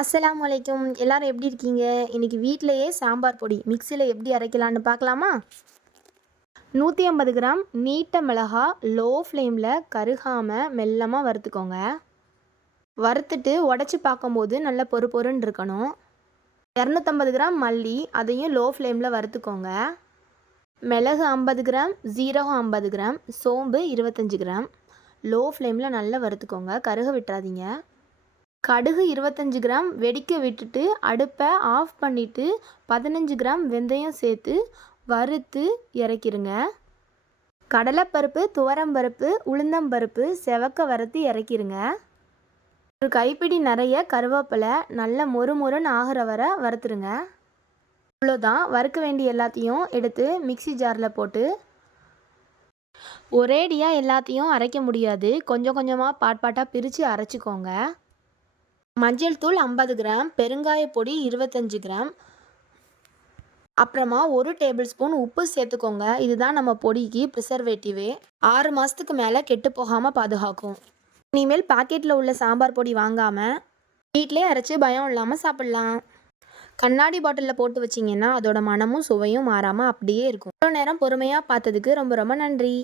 அஸ்ஸலாமு அலைக்கும். எல்லாரும் எப்படி இருக்கீங்க? இன்னைக்கு வீட்லயே சாம்பார் பொடி மிக்ஸியில் எப்படி அரைக்கலான்னு பார்க்கலாமா? 150 கிராம் நீட்ட மிளகா லோ ஃப்ளேமில் கருகாமல் மெல்லமாக வறுத்துக்கோங்க. வறுத்துட்டு உடச்சி பார்க்கும்போது நல்ல பொறு பொறுன்னு இருக்கணும். 250 கிராம் மல்லி, அதையும் லோ ஃப்ளேமில் வறுத்துக்கோங்க. மிளகு 50 கிராம், ஜீரகம் 50 கிராம், சோம்பு 25 கிராம் லோ ஃப்ளேமில் நல்லா வறுத்துக்கோங்க. கருக விட்டுறாதீங்க. கடுகு 25 கிராம் வெடிக்க விட்டுட்டு அடுப்பை ஆஃப் பண்ணிவிட்டு 15 கிராம் வெந்தயம் சேர்த்து வறுத்து இறக்கிருங்க. கடலைப்பருப்பு, துவரம்பருப்பு, உளுந்தம்பருப்பு செவக்க வறுத்து இறக்கிருங்க. ஒரு கைப்பிடி நிறைய கருவேப்பிலை நல்ல மொறு மொறுன்னு ஆகிற வரை வறுத்துருங்க. இவ்வளோதான். வறுக்க வேண்டிய எல்லாத்தையும் எடுத்து மிக்ஸி ஜாரில் போட்டு ஒரேடியாக எல்லாத்தையும் அரைக்க முடியாது, கொஞ்சம் கொஞ்சமாக பாட்டாக பிரித்து அரைச்சிக்கோங்க. மஞ்சள் தூள் 50 கிராம், பெருங்காய பொடி 25 கிராம், அப்புறமா 1 டேபிள் ஸ்பூன் உப்பு சேர்த்துக்கோங்க. இதுதான் நம்ம பொடிக்கு ப்ரிசர்வேட்டிவே. 6 மாதத்துக்கு மேலே கெட்டு போகாமல் பாதுகாக்கும். இனிமேல் பாக்கெட்டில் உள்ள சாம்பார் பொடி வாங்காமல் வீட்டிலே அரைச்சி பயம் இல்லாமல் சாப்பிட்லாம். கண்ணாடி பாட்டிலில் போட்டு வச்சிங்கன்னா அதோட மனமும் சுவையும் மாறாமல் அப்படியே இருக்கும். இவ்வளோ நேரம் பொறுமையாக பார்த்ததுக்கு ரொம்ப ரொம்ப நன்றி.